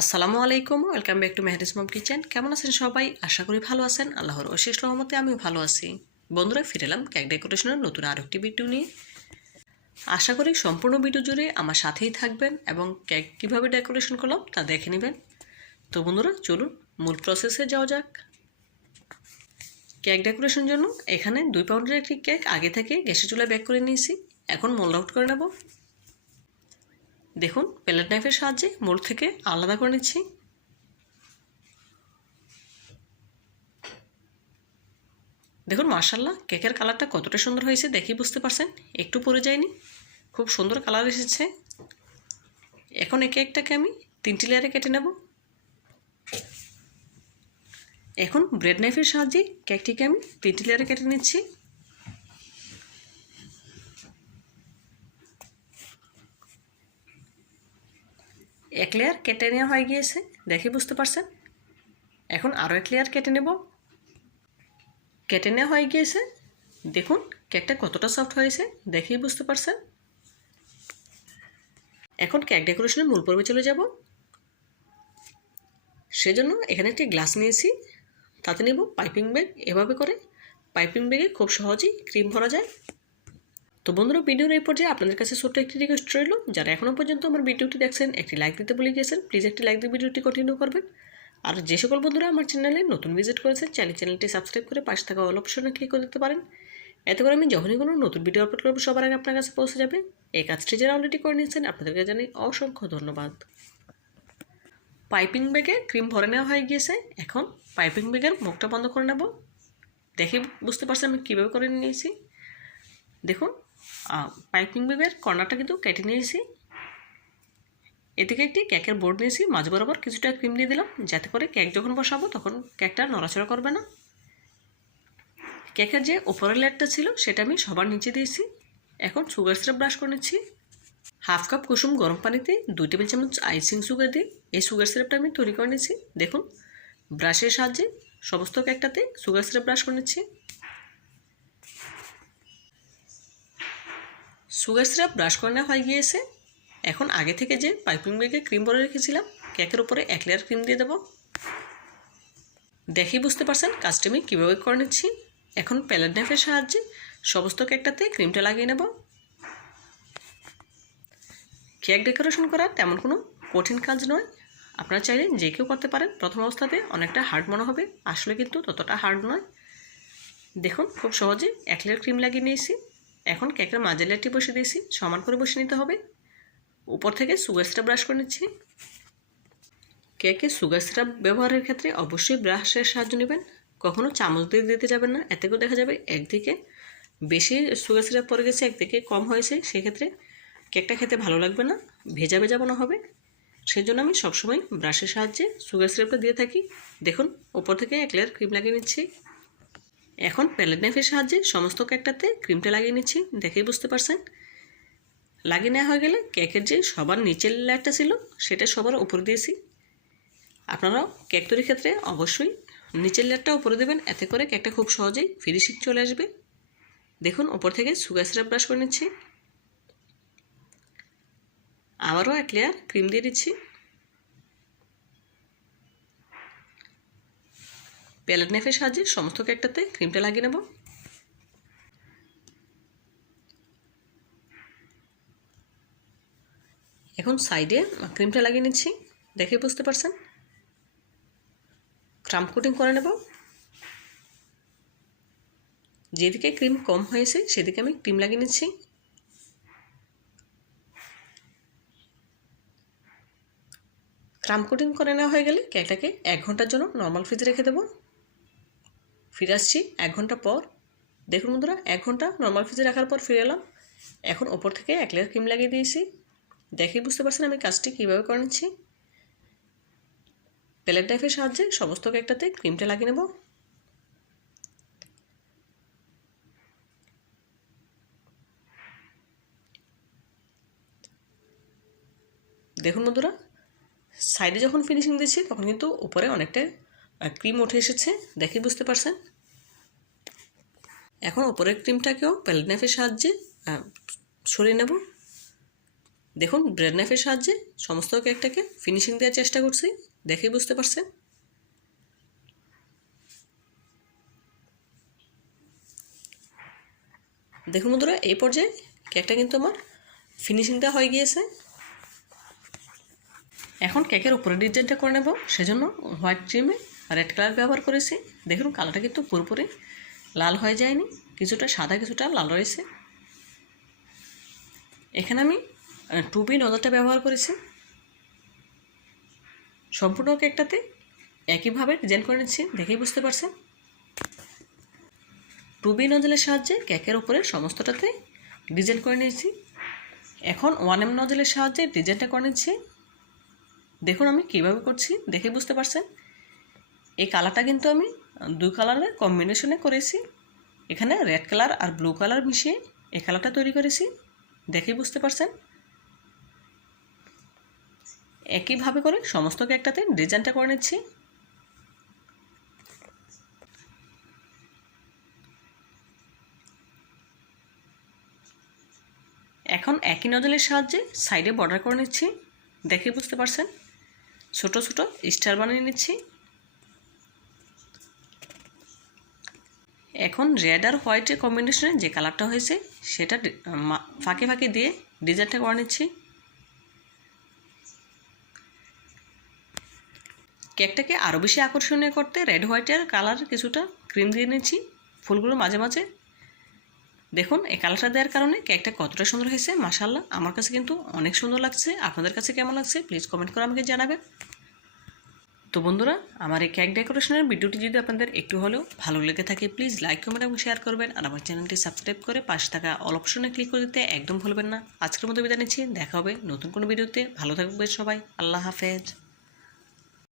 আসসালামু আলাইকুম, welcome back to Mehri's mom kitchen. কেমন আছেন সবাই? আশা করি ভালো আছেন। আল্লাহর অশেষ রহমতে আমিও ভালো আছি। বন্ধুরা, ফিরে এলাম কেক ডেকোরেশনের নতুন আরও একটি ভিডিও নিয়ে। আশা করি সম্পূর্ণ ভিডিও জুড়ে আমার সাথেই থাকবেন এবং কেক কীভাবে ডেকোরেশন করলাম তা দেখে নেবেন। তো বন্ধুরা, চলুন মূল প্রসেসে যাওয়া যাক। কেক ডেকোরেশনের জন্য এখানে দুই পাউন্ডের একটি কেক আগে থেকে গ্যাসের চুলায় ব্যাক করে নিয়েছি। এখন মোল্ড আউট করে নেব। দেখুন প্লেট নাইফের সাহায্যে মোল্ড থেকে আলাদা করে নিচ্ছি। দেখুন মার্শাল্লাহ কেকের কালারটা কতটা সুন্দর হয়েছে, দেখেই বুঝতে পারছেন। একটু পরে যায়নি খুব সুন্দর কালার এসেছে। এখন এই কেকটাকে আমি তিনটি লেয়ারে কেটে নেব। এখন ব্রেড নাইফের সাহায্যে কেকটিকে আমি তিনটি লেয়ারে কেটে নিচ্ছি। এক লেয়ার কেটে নেওয়া হয়ে গিয়েছে, দেখে বুঝতে পারছেন? এখন আরও এক লেয়ার কেটে নেব। কেটে নেওয়া হয়ে গিয়েছে, দেখুন কেকটা কতটা সফট হয়েছে, দেখেই বুঝতে পারছেন? এখন কেক ডেকোরেশনের মূল পর্বে চলে যাব। সেজন্য এখানে একটি গ্লাস নিয়েছি, তাতে নেব পাইপিং ব্যাগ এভাবে করে। পাইপিং ব্যাগে খুব সহজেই ক্রিম ভরা যায়। তো বন্ধুরা, ভিডিওর এই পর্যায়ে আপনাদের কাছে ছোট্ট একটি রিকোয়েস্ট রইল। যারা এখনও পর্যন্ত আমার ভিডিওটি দেখছেন, একটি লাইক দিতে বলে গিয়েছেন প্লিজ একটি লাইক দিয়ে ভিডিওটি কন্টিনিউ করবেন। আর যে সকল বন্ধুরা আমার চ্যানেলে নতুন ভিজিট করেছেন চ্যানেল চ্যানেলটি সাবস্ক্রাইব করে পাশে থাকা অল অপশনে ক্লিক করে দিতে পারেন। এতে করে আমি যখনই কোনো নতুন ভিডিও আপলোড করব, সবার আগে আপনার কাছে পৌঁছে যাবে। এই কাজটি যারা অলরেডি করে নিয়েছেন, আপনাদেরকে জানাই অসংখ্য ধন্যবাদ। পাইপিং ব্যাগে ক্রিম ভরে নেওয়া হয়ে গিয়েছে। এখন পাইপিং ব্যাগের মুখটা বন্ধ করে নেব। দেখে বুঝতে পারছেন আমি কীভাবে করে নিয়েছি। দেখুন পাইপিং ব্যাগের কর্নারটা কিন্তু কেটে নিয়েছি। এদিকে একটি কেকের বোর্ড নিয়েছি, মাঝ বরাবর কিছুটা ক্রিম দিয়ে দিলাম, যাতে করে কেক যখন বসাবো তখন কেকটা নড়াচড়া করবে না। কেকের যে ওপরের লেয়ারটা ছিল সেটা আমি সবার নিচে দিয়েছি। এখন সুগার সিরাপ ব্রাশ করে নিচ্ছি। হাফ কাপ কুসুম গরম পানিতে দুই টেবিল চামচ আইসিং সুগার দিয়ে এই সুগার সিরাপটা আমি তৈরি করে নিচ্ছি দেখুন, ব্রাশের সাহায্যে সমস্ত কেকটাতে সুগার সিরাপ ব্রাশ করে নিচ্ছি। সুগার সিরাপ ব্রাশ করে নেওয়া হয়ে গিয়েছে। এখন আগে থেকে যে পাইপিং ব্যাগে ক্রিম ভরে রেখেছিলাম কেকের উপরে এক লেয়ার ক্রিম দিয়ে দেবো। দেখেই বুঝতে পারছেন কাজটা আমি কীভাবে করে নিচ্ছি। এখন প্যালেট নাইফের সাহায্যে সমস্ত কেকটাতে ক্রিমটা লাগিয়ে নেব। কেক ডেকোরেশন করা তেমন কোনো কঠিন কাজ নয়। আপনারা চাইলে যে কেউ করতে পারেন, প্রথম অবস্থাতে অনেকটা হার্ড মনে হবে। আসলে কিন্তু ততটা হার্ড নয়। দেখুন, খুব সহজে এক লেয়ার ক্রিম লাগিয়ে নিয়েছি। এখন কেকের মাঝের লেয়ারটি বসে দিয়েছি, সমান করে বসে নিতে হবে। উপর থেকে সুগার সিরাপ ব্রাশ করে নিচ্ছি। কেকে সুগার সিরাপ ব্যবহারের ক্ষেত্রে অবশ্যই ব্রাশের সাহায্য নেবেন। কখনও চামচ দিয়ে দিতে যাবেন না, এতে করে দেখা যাবে একদিকে বেশি সুগার সিরাপ পড়ে গেছে, একদিকে কম হয়েছে। সেক্ষেত্রে কেকটা খেতে ভালো লাগবে না, ভেজা ভেজা মনে হবে। সেই জন্য আমি সবসময় ব্রাশের সাহায্যে সুগার সিরাপটা দিয়ে থাকি। দেখুন ওপর থেকে এক লেয়ার ক্রিম লাগিয়ে নিচ্ছি। এখন প্যালেট নাইফের সাহায্যে সমস্ত কেকটাতে ক্রিমটা লাগিয়ে নিচ্ছি, দেখেই বুঝতে পারছেন। লাগিয়ে নেওয়া হয়ে গেলে কেকের যে সবার নিচের লেয়ারটা ছিল, সেটা সবার উপরে দিয়েছি। আপনারাও কেক তৈরির ক্ষেত্রে অবশ্যই নিচের লেয়ারটা উপরে দেবেন, এতে করে কেকটা খুব সহজেই ফিনিশিং চলে আসবে। দেখুন ওপর থেকে সুগার সিরাপ ব্রাশ করে নিচ্ছি। আবারও এক লেয়ার ক্রিম দিয়ে দিচ্ছি। প্যালেট নাইফের সাহায্যে সমস্ত কেকটাতে ক্রিমটা লাগিয়ে নেব। এখন সাইডে ক্রিমটা লাগিয়ে নিচ্ছি, দেখে বুঝতে পারছেন? ক্রাম কোটিং করে নেব। যেদিকে ক্রিম কম হয়েছে, সেদিকে আমি ক্রিম লাগিয়ে নিচ্ছি। ক্রাম কোটিং করে নেওয়া হয়ে গেলে কেকটাকে এক ঘণ্টার জন্য নর্মাল ফ্রিজে রেখে দেবো। ফিরে আসছি এক ঘণ্টা পর। দেখুন বন্ধুরা, এক ঘণ্টা নর্মাল ফ্রিজে রাখার পর ফিরে এলাম। এখন ওপর থেকে এক লেয়ার ক্রিম লাগিয়ে দিয়েছি। দেখেই বুঝতে পারছেন আমি কাজটি কীভাবে করে নিচ্ছি। প্লেট নাইফের সাহায্যে সমস্ত কেকটাতে ক্রিমটা লাগিয়ে নেব। দেখুন বন্ধুরা সাইডে যখন ফিনিশিং দিচ্ছি তখন কিন্তু উপরে অনেকটা ক্রিম উঠে এসেছে দেখেই বুঝতে পারছেন? এখন ওপরের ক্রিমটাকেও প্যালেট নাইফের সাহায্যে সরিয়ে নেব। দেখুন, ব্রেড নাইফের সাহায্যে সমস্ত কেকটাকে ফিনিশিং দেওয়ার চেষ্টা করছি দেখেই বুঝতে পারছেন? দেখুন বন্ধুরা, এই পর্যায়ে কেকটা কিন্তু আমার ফিনিশিংটা হয়ে গিয়েছে। এখন কেকের উপরে ডিজাইনটা করে নেব, সেজন্য হোয়াইট ক্রিমে রেড কালার ব্যবহার করেছি। দেখুন কালারটা কিন্তু পুরোপুরি লাল হয়ে যায়নি, কিছুটা সাদা, কিছুটা লাল রয়েছে। এখানে আমি টু বি নজরটা ব্যবহার করেছি। সম্পূর্ণ কেকটাতে একইভাবে ডিজাইন করে নিচ্ছি, দেখেই বুঝতে পারছেন। টু বি নজলের সাহায্যে কেকের উপরে সমস্তটাতে ডিজাইন করে নিয়েছি। এখন ওয়ান এম নজলের সাহায্যে ডিজাইনটা করে নিচ্ছি। দেখুন আমি কীভাবে করছি, দেখে বুঝতে পারছেন। এই কালারটা কিন্তু আমি দুই কালারের কম্বিনেশনে করেছি। এখানে রেড কালার আর ব্লু কালার মিশিয়ে এই কালারটা তৈরি করেছি। দেখে বুঝতে পারছেন? একইভাবে করে সমস্ত কেকটাতে ডিজাইনটা করে নিচ্ছি। এখন একই নজলের সাহায্যে সাইডে বর্ডার করে নিচ্ছি। দেখে বুঝতে পারছেন? ছোট ছোট স্টার বানিয়ে নিচ্ছি। এখন রেড আর হোয়াইটের কম্বিনেশনে যে কালারটা হয়েছে, সেটা ফাঁকে ফাঁকে দিয়ে ডিজাইনটা করে নিচ্ছি। কেকটাকে আরও বেশি আকর্ষণীয় করতে রেড হোয়াইটের কালার কিছুটা ক্রিম দিয়ে নিচ্ছি, ফুলগুলো মাঝে মাঝে। দেখুন, এই কালারটা দেওয়ার কারণে কেকটা কতটা সুন্দর হয়েছে মাসাল্লাহ আমার কাছে কিন্তু অনেক সুন্দর লাগছে। আপনাদের কাছে কেমন লাগছে প্লিজ কমেন্ট করে আমাকে জানাবেন। তো বন্ধুরা, আমার এই কেক ডেকোরেশনের ভিডিওটি যদি আপনাদের একটু হলেও ভালো লেগে থাকে প্লিজ লাইক কমেন্ট এবং শেয়ার করবেন। আর আমার চ্যানেলটি সাবস্ক্রাইব করে পাশে থাকা অল অপশনে ক্লিক করে দিতে একদম ভুলবেন না। আজকের মতো বিদায় নিচ্ছি, দেখা হবে নতুন কোনো ভিডিওতে। ভালো থাকবে সবাই, আল্লাহ হাফেজ।